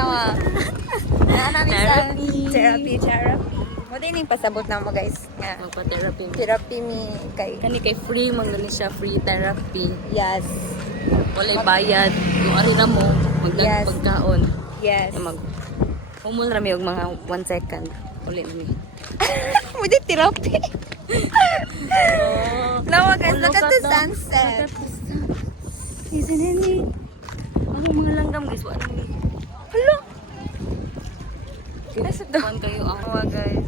nawa. Namin sa Therapy. therapy. Mo din yung pasabot na mo guys. Nga. Magpa-therapy mo. Therapy mi kay. Kani kay free, magaling siya, free therapy. Yes. Walay bayad. Yung arena mo, Yes. pagkaon. Yes. Mag humul rami og mga 1 second. Uli na mi. Mo din therapy. Nawa guys, look at the Look sunset. Isn't it? Ako mga langgam guys, wala na mi. Hello. Nasa doon kayo ang Nawa guys.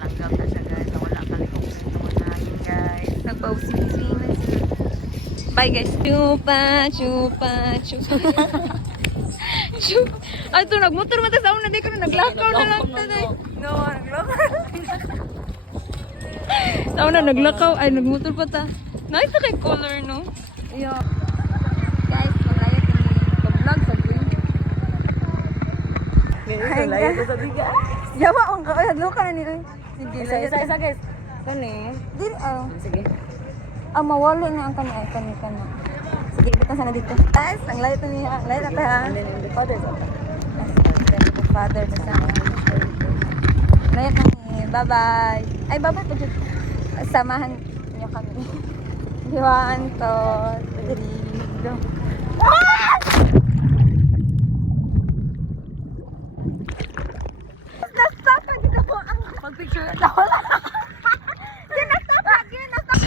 langgam na siya guys. Wala ka lang kung hangin guys. Nagpausing-using. Bye guys. Chupa, chupa, chupa. Chupa. Ay, ito, nagmotor man tayo sa una. Di ko na naglakaw na lang tayo. No, naglakaw. Sa una, naglakaw. Ay, nagmotor pa ta. Nice na kay color, no? Yeah. Guys, malayo kami pag-vlog sa green. Ganyan sa layo sa biga. Yawa, ang kakayadlo ka na nila. Sige, Isa guys. Kani. Di, Sige. mawali na ang kanya. Ay, kanya. Sige, kita sana dito. Guys, ang layo niya. Layo na tayo, ha? And then the father sa Father, basta layo kami. Bye-bye. Ay, bye-bye pa dyan. Samahan niyo kami. 1, 2, 3, go. Nastop ka dito po ang pag-picture. nawala. Yan, nastop ka. Yan, nastop ka.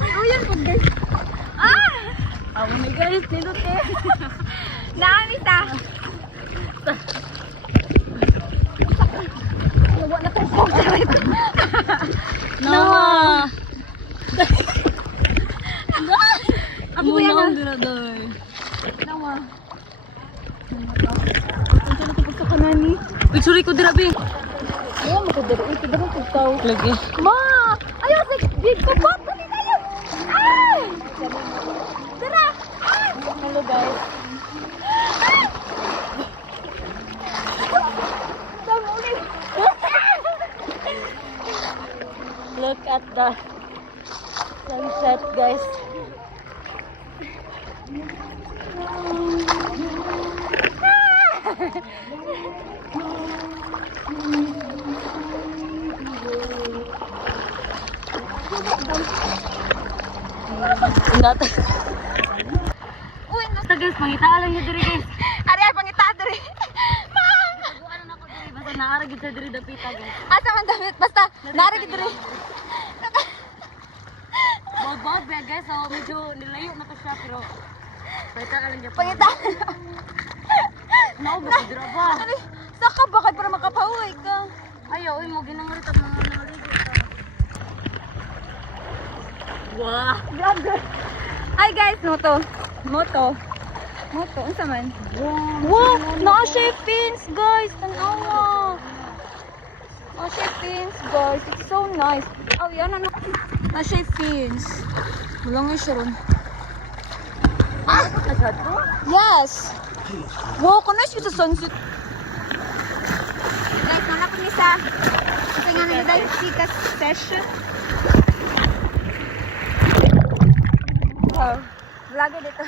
Ay, yan po, guys. Oh my guys, dito te. Naamis ah. Nawa na tayo po. Nawa. Ako ba yan ah? Durador. Nawa. Ang sarap ito sa kanani. Picture ko dirabi. Ayaw mo ko dito. Ito ba kung pagkaw? Lagi. Ma! Ayaw sa big kapot. Dali tayo. Ah! Tara. Ah! Hello guys. Tama ulit. Look at the sunset guys. Not. Uy, Basta guys, mangitaan lang yun diri guys. Ari ay pangita diri. Ma'am. Ano na ko diri basta naaragid sa diri dapita guys. Asa man damit basta nari gid diri. Bawbawd ba guys, so medyo nilayo na to siya pero mangitaan lang gyud. Pangita. Mao ba dira ba? Ari, saka bakit para makapahuwi ka? Ayaw, mo ginangarit at mga nangaligid ka. Wah! Grabe. Ay guys, moto. Moto. Unsa man? Wow, naa siya pins, guys. Tanawa. Naa siya pins, guys. It's so nice. Oh, yan na. Naa siya pins. Mulangay siya ron. Agad to? Yes. Wow, kanay siya sa sunset. Guys, mana ko ni sa nga na dahil chika session. Wow. Vlog dito.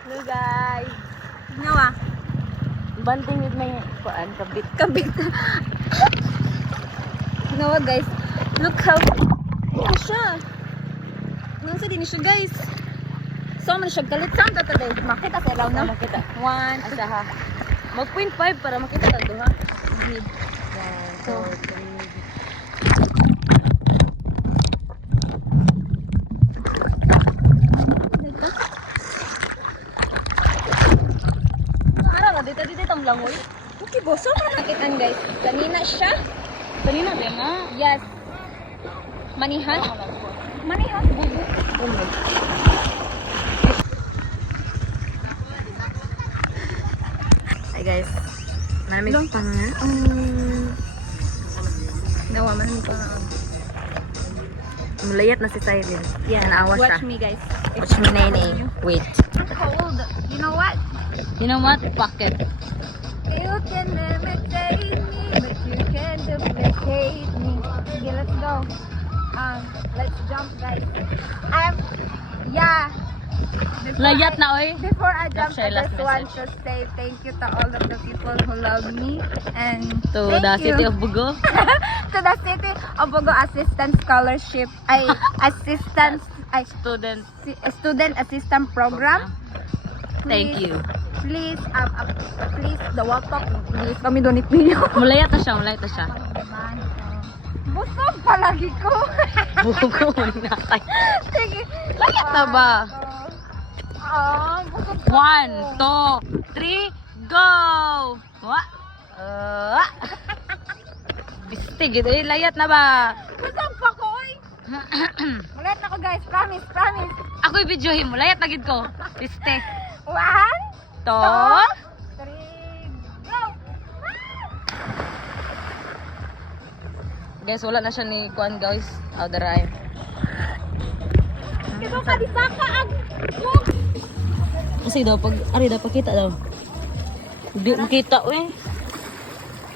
Hello guys. Nawa. Banding with my kuan kabit. Kabit. Nawa guys. Look how ano siya. Nasa din siya guys. So man siya galit saan ka today. Makita sa ilaw na. Makita. 1, 2, Asa ha? Mag 0.5 para makita ka ha. Sige. So, Ara na dito tong langoy. Okay boss, so nakitaan guys. Kanina siya. kanina ba nga? Yes. Manihan. Manihan. Bubu. Hi guys. Maraming pa nga. Nawa man pa. Mulayat na si Cyril. Yeah. Naawa siya. Watch me guys. Watch me nene. Wait. Cold. You know what? You know what? Pocket. You can imitate me, but you can't duplicate me. Okay, let's go. Let's jump, guys. Yeah. Layat na oy. Before I jump, I Actually, last just want message. to say thank you to all of the people who love me and To thank the you city of Bugo. to the City of Bogo Assistance Scholarship ay assistance ay Student. student assistant program. Thank you. Please please the wapak please kami donate video. Mulayat na siya, mulayat na siya. Busog palagi ko. Bugo mo natay. Sige. Layat na ba? Busog pa 1, 2, 3, go! Wa? Bistig, ito layat na ba? Busog pa ko oy. Ulit na ko guys, promise, promise. Ako'y videohin mo, layat na gid ko. Bistig. 1, 2, 3, To. go! Guys, wala na siya ni Kuan guys. Out the rhyme. Ito ka di saka ang Kasi daw, pag, ari daw, pakita daw. Hindi makita, eh.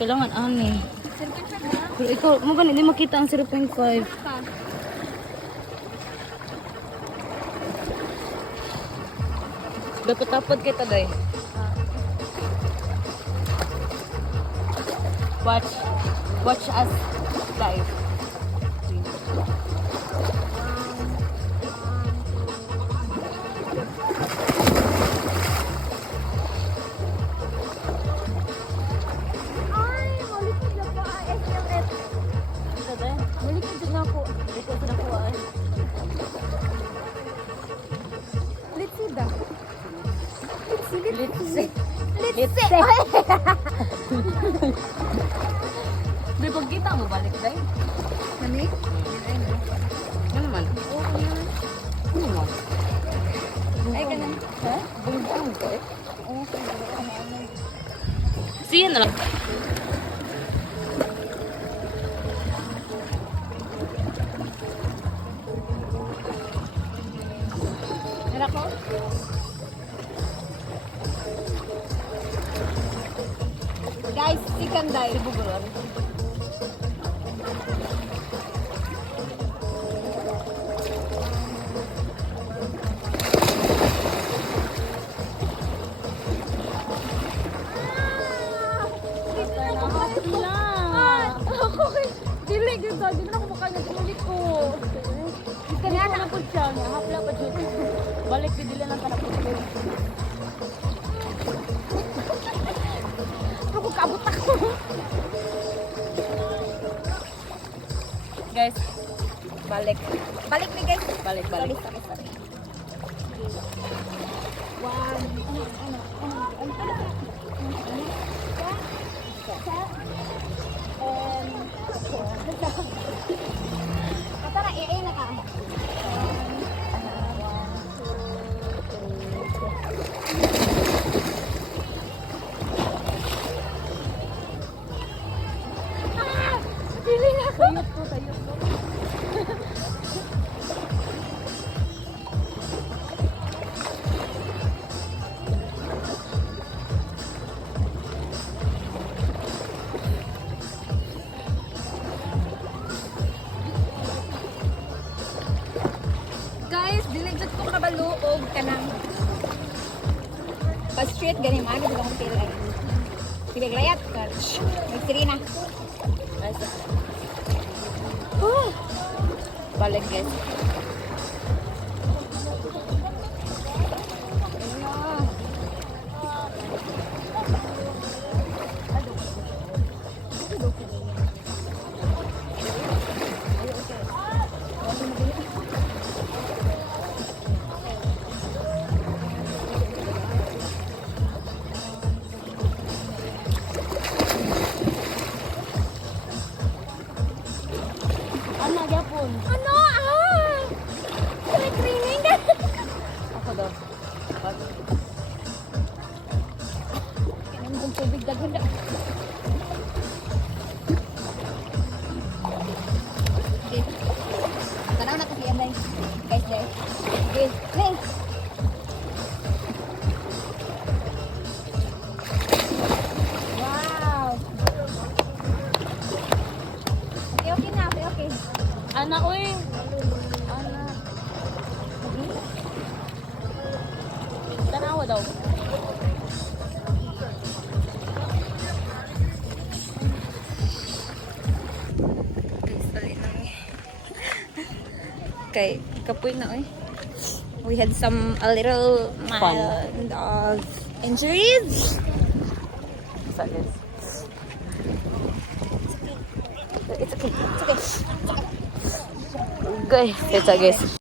Kailangan, ani. Pero ikaw, mo ganun, hindi makita ang 0.5. Dapat tapod kita, day. Watch us live. Ay, malikod na po ang SLS. Ito, day. Malikod na ako. Ikaw sa nakuha, eh. Let's see da. Let's see. Let's see. Let's see. Day, pag kita mo, balik, day. Nani? Ano man? Ano mo? Ay, ganun. Ha? Bungkang ko, eh. Siya na lang. Meron ko? Guys, chicken dye. Bugulan. Dili, yun ba? Di na ako makanya. Dinulit ko. Kaya na po siya, hapla pa dyan. Balik, pidila lang ka na po. Ako kabot ako. Guys, Balik. Balik ni guys. balik. Sorry. One. Tara, i-a na ka. Pili na ako. Sayot ko. Guys, diligid ko kabaluog ka ng pa-street ganing aga di ba kong pilay. Sibig layat. May sirina. Balik, guys. Ano, yapon? Ano? May training. Ako daw. Kanang kong tubig dagunda. Okay. Tanaw na kasi yan, guys. Guys. Okay. Hey. Wow. Okay na. Okay. Ana, uy. Ana. kay kapoy na oy. We had a little Fun. mild injuries. Sa guys. It's okay. It's okay. Guys, it's a guys.